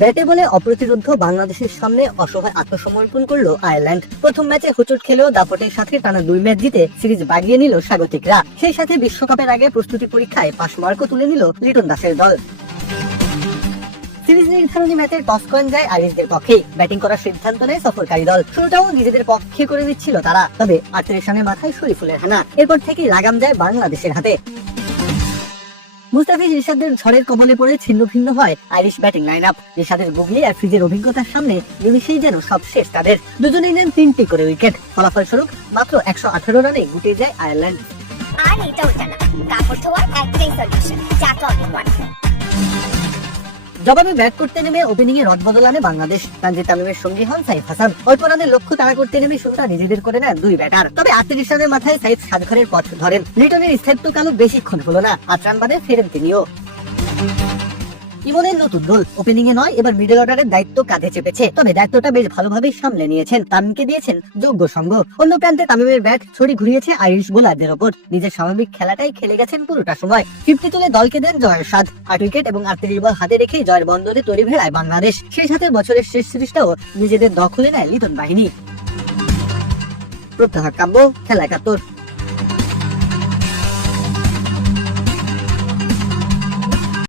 ব্যাটে বলে অপ্রতিরোধ বাংলাদেশের সামনে অসহায় আত্মসমর্পণ করল আয়ারল্যান্ড। প্রথম ম্যাচে হোঁচট খেলেও দাপটের সাথে টানা দুই ম্যাচ জিতে সিরিজ বাগিয়ে নিল স্বাগতিকরা। সেই সাথে বিশ্বকাপের আগে প্রস্তুতি পরীক্ষায় পাশ মার্কও তুলে নিল লিটন দাসের দল। সিরিজ নির্ধারণী ম্যাচের টস কয়েন যায় আইরিশদের পক্ষে ব্যাটিং করার সিদ্ধান্ত নেয় সফরকারী দল। শুরুটাও নিজেদের পক্ষে করে দিচ্ছিল তারা। তবে আটত্রিশ রানের মাথায় শরীফুলের হানা। এরপর থেকেই লাগাম যায় বাংলাদেশের হাতে। মুস্তাফিজ ইরশাদের ঝড়ের কবলে পড়ে ছিন্ন ভিন্ন হয়। আইরিশ ব্যাটিং লাইন আপ ইরশাদের গুগলি আর ফ্রিজের অভিজ্ঞতার সামনে নিমিশেই যেন সব শেষ তাদের। দুজনেই নেন তিনটি করে উইকেট ফলাফল স্বরূপ মাত্র একশো আঠারো রানে গুটিয়ে যায় আয়ারল্যান্ড। আর এটাও জানা। কাপড় ধোয়ার একটাই সলিউশন চাকা অনেক জবাবে ব্যাট করতে নেমে ওপেনিং এ রদবদল আনে বাংলাদেশ। তানজিদ তামিমের সঙ্গী হন সাইফ হাসান। অল্প রানের লক্ষ্য তারা করতে নেমে শুরুটা নিজেদের করে নেন দুই ব্যাটার। তবে আটত্রিশ রানের মাথায় সাইফ সাজঘরের পথ ধরেন। লিটনের স্থায়িত্ব কালো বেশিক্ষণ হলো না। আট রান বাদে ফেরেন তিনিও। ইমনের নতুন রোল ওপেনিং এ নয়, এবার মিডল অর্ডারের দায়িত্ব কাঁধে চেপেছে। তবে দায়িত্বটা বেশ ভালোভাবেই সামলে নিয়েছেন তামিমকে দিয়েছেন যোগ্য সঙ্গ। অন্য প্রান্তে তামিমের ব্যাট ছড়ি ঘুরিয়েছে আইরিশ বোলারদের ওপর। নিজের স্বাভাবিক খেলাটাই খেলে গেছেন পুরোটা সময়। ফিফটি তুলে দলকে দেন জয়ের স্বাদ। আট উইকেট এবং আটত্রিশ বল হাতে রেখে জয়ের বন্দরে তৈরি ভেড়ায় বাংলাদেশ। সেই সাথে বছরের শেষ সিরিজটাও নিজেদের দখলে নেয় লিটন বাহিনী। প্রত্যাহার কাব্য খেলা একাত্তর।